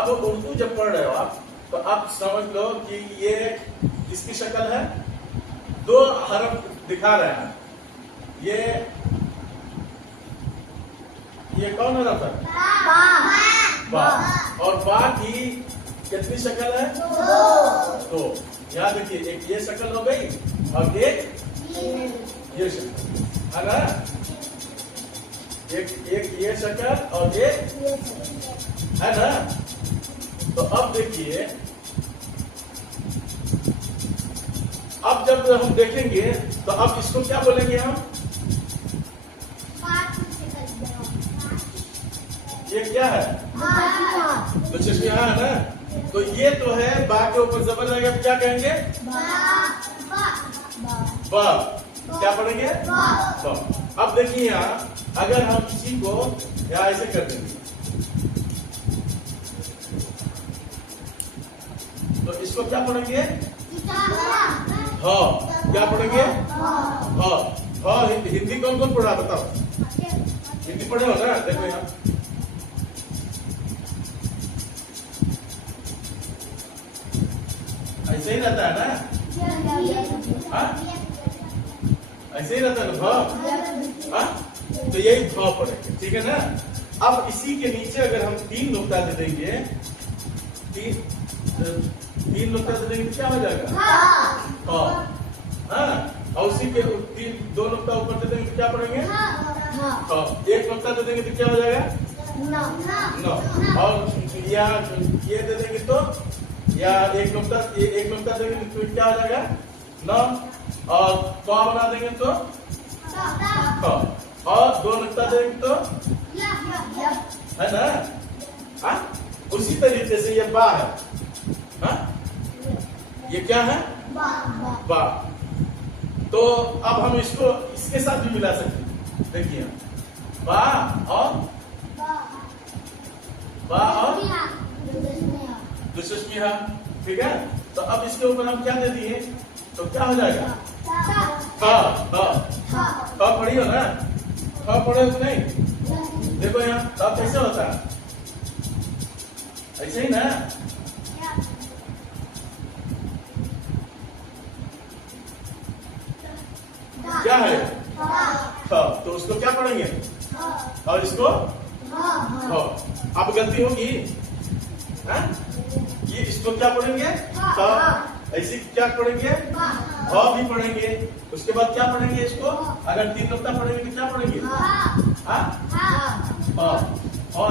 अब उर्दू जब पढ़ रहे हो आप, तो आप समझ लो कि ये किसकी शक्ल है, दो हरफ दिखा रहे हैं। ये कौन हरफ है? बा। और बा की कितनी शक्ल है? दो। यहाँ देखिए, एक ये शक्ल हो गई और एक ये शक्ल है ना। एक ये शक्ल और एक है ना। तो अब देखिए, अब जब हम देखेंगे तो अब इसको क्या बोलेंगे हम? ये क्या है? तो चश्मिया है ना। तो ये तो है, बा के ऊपर जबर रहेगा, क्या कहेंगे? बा। क्या पढ़ेंगे? बा। अब देखिए यहाँ, अगर हम इसी को यहाँ ऐसे कर देंगे तो इसको क्या पढ़ेंगे? हाँ। क्या पढ़ेंगे? हाँ। हाँ। हिंदी कौन कौन पढ़ा बताओ? हिंदी पढ़े हो ना। देखो यहाँ, ऐसे ही रहता है ना। हाँ? ऐसे ही रहता है ना। हाँ? तो यही भाव पड़ेगा, ठीक है ना। अब इसी के नीचे अगर हम 3 नुक्ता दे देंगे, तीन नुक्ता दे देंगे तो क्या हो जाएगा? हाँ। और उसी के 2 नुक्ता ऊपर दे देंगे तो क्या पढ़ेंगे? हाँ। 1 नुक्ता दे देंगे तो क्या हो जाएगा? नो। और यहाँ ये दे देंगे तो, या एक नुक्ता देंगे तो क्या हो जाएगा? नो। और क बना देंगे तो और 2 नुक्ता देंगे तो है ना। हाँ? उसी तरीके से ये बा है। हाँ? ये क्या है? बा। तो अब हम इसको इसके साथ भी मिला सकते हैं। देखिए, बा और दुश्मनिया, ठीक है। तो अब इसके ऊपर हम क्या दे दिए तो क्या हो जाएगा? पढ़ी हो ना। पढ़े हो नहीं? देखो यहाँ, अब कैसे होता है? ऐसे ही ना। क्या है? तो उसको क्या पढ़ेंगे? और इसको अब गलती होगी। ये इसको क्या पढ़ेंगे? ऐसे क्या पढ़ेंगे? भी पढ़ेंगे। उसके बाद क्या पढ़ेंगे? इसको अगर 3 नुक्ता पढ़ेंगे तो क्या पढ़ेंगे?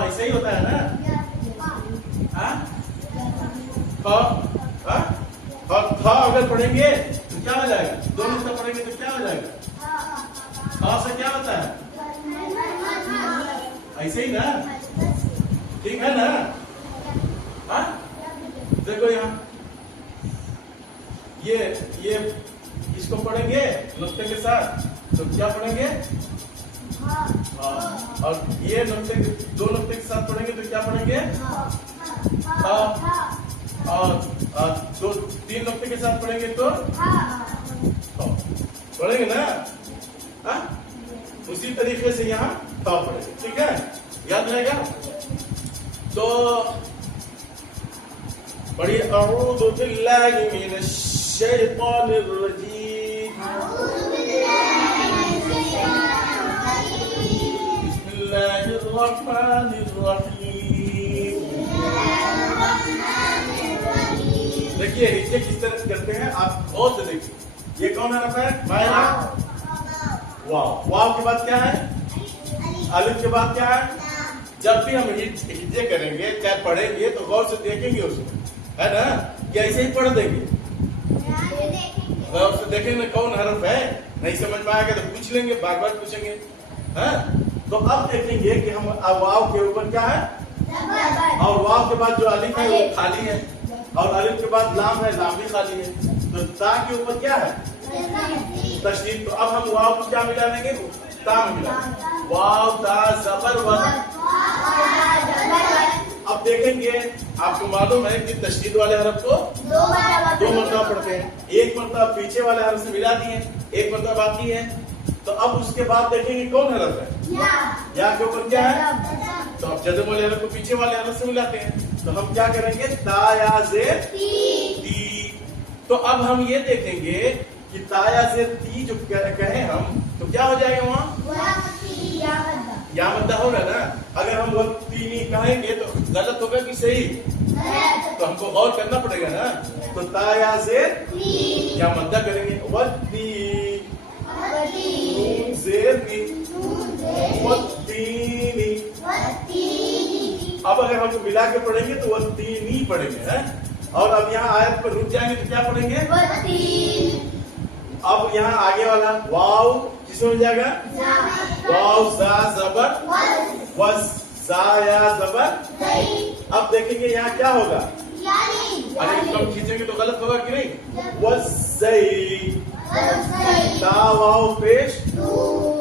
ऐसे ही होता है ना। और था अगर पढ़ेंगे तो क्या हो जाएगा? 2 नुक्ता पढ़ेंगे तो क्या हो जाएगा? से क्या होता है? ऐसे ही ना, ठीक है ना। देखो यहाँ, ये इसको पढ़ेंगे नुक्ते के साथ तो क्या पढ़ेंगे? और ये 2 नुक्ते के साथ पढ़ेंगे तो क्या पढ़ेंगे? और 3 नुक्ते के साथ पढ़ेंगे तो पढ़ेंगे ना। उसी तरीके से यहाँ पढ़ेंगे, ठीक है। याद रहेगा। तो पढ़िए, अऊज़ु बिल्लाहि मिनश शैतानिर रजीम, बिस्मिल्लाहिर रहमानिर रहीम। देखिए नीचे किस तरह करते हैं आप, और से देखिए। ये कौन हरफ है? मायरा। वाव। वाव के बाद क्या है? अलिफ के बाद क्या है? जब भी हम हिज्जे करेंगे, चाहे पढ़ेंगे, तो गौर से देखेंगे उसको, है ना। कि ऐसे ही पढ़ देंगे, गौर से देखेंगे कौन हरफ है। नहीं समझ में आएगा तो पूछ लेंगे, बार बार पूछेंगे। तो अब देखेंगे कि हम वाव के ऊपर क्या है? और वाव के बाद जो अलिफ है वो खाली है, और अलिफ के बाद लाम है, लाम भी खाली है। तो ता के ऊपर क्या है? तशदीद। तो अब हम वाव को क्या मिला देंगे? ता मिला। वाव ता जबर वद। अब देखेंगे, आपको मालूम है कि तशदीद वाले हरफ को 2 मरतबा पढ़ते हैं। 1 मरतबा पीछे वाले हरफ से मिला दिए, 1 मरतबा बाकी है। तो अब उसके बाद देखेंगे कौन हरफ है? या के ऊपर क्या है? तो अब जज़म वाले हरफ को पीछे वाले हरफ से मिलाते हैं। तो हम क्या करेंगे, ताया जेर ती। तो अब हम ये देखेंगे कि ताया जेर ती जो कहें हम, तो क्या हो जाएगा वहाँ, या मद्दा होगा ना। अगर हम वत्तीनी कहेंगे तो गलत होगा कि सही, तो हमको गौर करना पड़ेगा ना। तो ताया जेर या मद्दा करेंगे, वत्ती नून जेर नी, वत्तीनी। अब अगर हम मिला के पढ़ेंगे तो वत्तीनी पढ़ेंगे है। और अब यहाँ आयत पर रुक जाएंगे तो क्या पढ़ेंगे, अब यहाँ आगे वाला वाव किसमें मिल जाएगा, वाव जा जबर वस, या जबर। अब देखेंगे यहाँ क्या होगा, अरे इसको हम खींचेंगे तो गलत होगा कि नहीं, वज़ई, ता वाव पेश,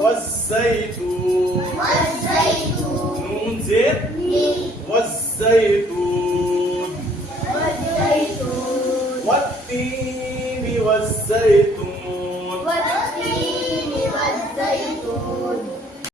वज़ईतून, नून जेर, वज़ईतून, वत्तीनी वज़ईतून।